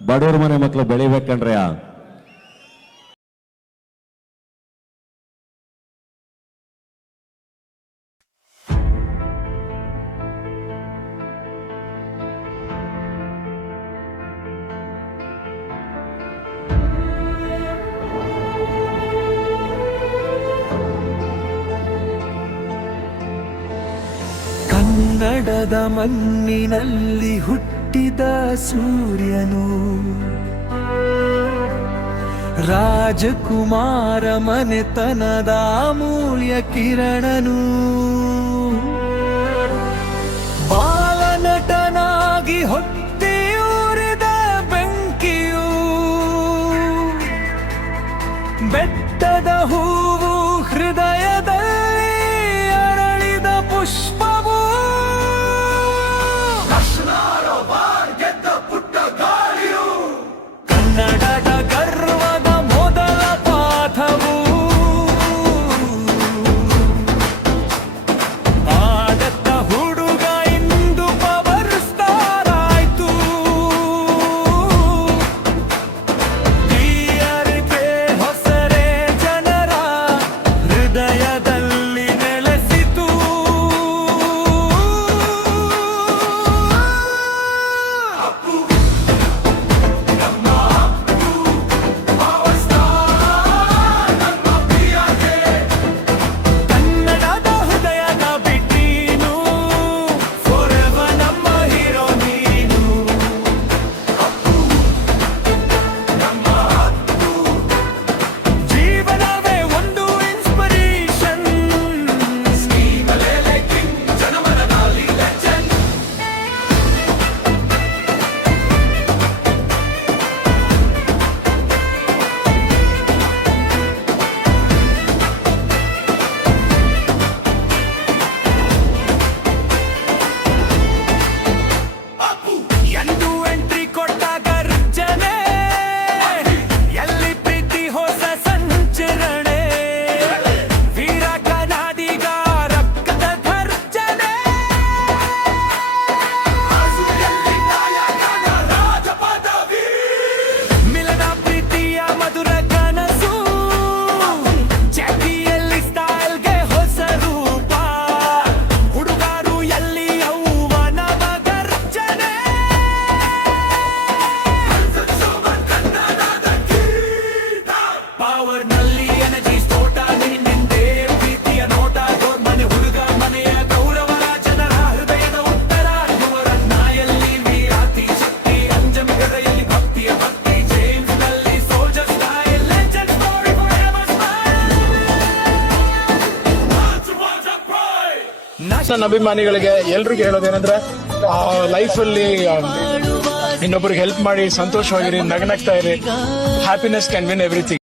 ಬಡವ್ರ ಮನೆ ಮಕ್ಕಳು ಬೆಳಿಬೇಕಂಡ್ರೆ ಕನ್ನಡದ ಮಣ್ಣಿನಲ್ಲಿ ಹುಟ್ಟಿದ ಸೂರ್ಯನು, ರಾಜಕುಮಾರ ಮನೆತನದ ಅಮೂಲ್ಯ ಕಿರಣನು, ಬಾಲನಟನಾಗಿ ಹೊತ್ತಿಯೂರಿದ ಬೆಂಕಿಯು, ಬೆಟ್ಟದ ಹೂವು ಹೃದಯದಲ್ಲಿ ಅರಳಿದ ಪುಷ್ಪವು, ಕನ್ನಡದ ಗರ್ವದ ಮೊದಲ ಪಾಠವು, ಆದತ್ತ ಹುಡುಗ ಇಂದು ಪವರ್ ಸ್ಟಾರ್ ಆಯ್ತು. ಟಿಆರ್‌ಪಿ ಹೊಸರೇ ಜನರ ಹೃದಯದಲ್ಲಿ ನೆಲೆಸಿತು. ಕನ್ನಡದ ಹೃದಯದ ಬಿಟ್ಟೀನು, ಫಾರೆವರ್ ನಮ್ಮ ಹೀರೋ ನೀನು. ಜೀವನವೇ ಒಂದು ಇನ್ಸ್ಪಿರೇಷನ್, ಜನಮನದಲ್ಲಿ ಲೆಜೆಂಡ್. ಎಂದು ಎಂಟ್ರಿ ಕೊಟ್ಟ ಗರ್ಜನೆ, ಎಲ್ಲಿ ಪ್ರೀತಿ ಹೊಸ ಸಂಚರಣೆ, ವೀರ ಕನ್ನಡಿಗ ರಕ್ತದ ಘರ್ಜನೆ, ಮಿಲನ ಪ್ರೀತಿಯ ಮಧುರ ಕನಸು, ಚಾಟಿಯಲ್ಲಿ ಸ್ಟೈಲ್ಗೆ ಹೊಸ ರೂಪ, ಹುಡುಗಾರು ಎಲ್ಲಿ ಯೌವನವ ಗರ್ಜನೆ. ಪವರ್ ನಲ್ಲಿ ಎನರ್ಜಿ ಸ್ಫೋಟ, ನಿನ್ನಿಂದೆ ಪ್ರೀತಿಯ ನೋಟ, ಮನೆ ಹುಡುಗ ಮನೆಯ ಗೌರವ, ಜನರ ಹೃದಯದ ಉತ್ತರ, ಯುವರತ್ನ ಎಲ್ಲಿ ವೀರಾತಿ ಶಕ್ತಿ, ಅಂಜಮಿಗರೆಯಲ್ಲಿ ಭಕ್ತಿಯ ಭಕ್ತಿ, ಜೇಮ್ಸ್ ನಲ್ಲಿ soldier style, legend story forever smile. ನನ್ನ ಅಭಿಮಾನಿಗಳಿಗೆ ಎಲ್ರಿಗೂ ಹೇಳೋದೇನಂದ್ರೆ, ಲೈಫಲ್ಲಿ ಇನ್ನೊಬ್ಬರಿಗೆ ಹೆಲ್ಪ್ ಮಾಡಿ, ಸಂತೋಷವಾಗಿರಿ, ನಗನಗ್ತಾ ಇರಿ. Happiness can win everything.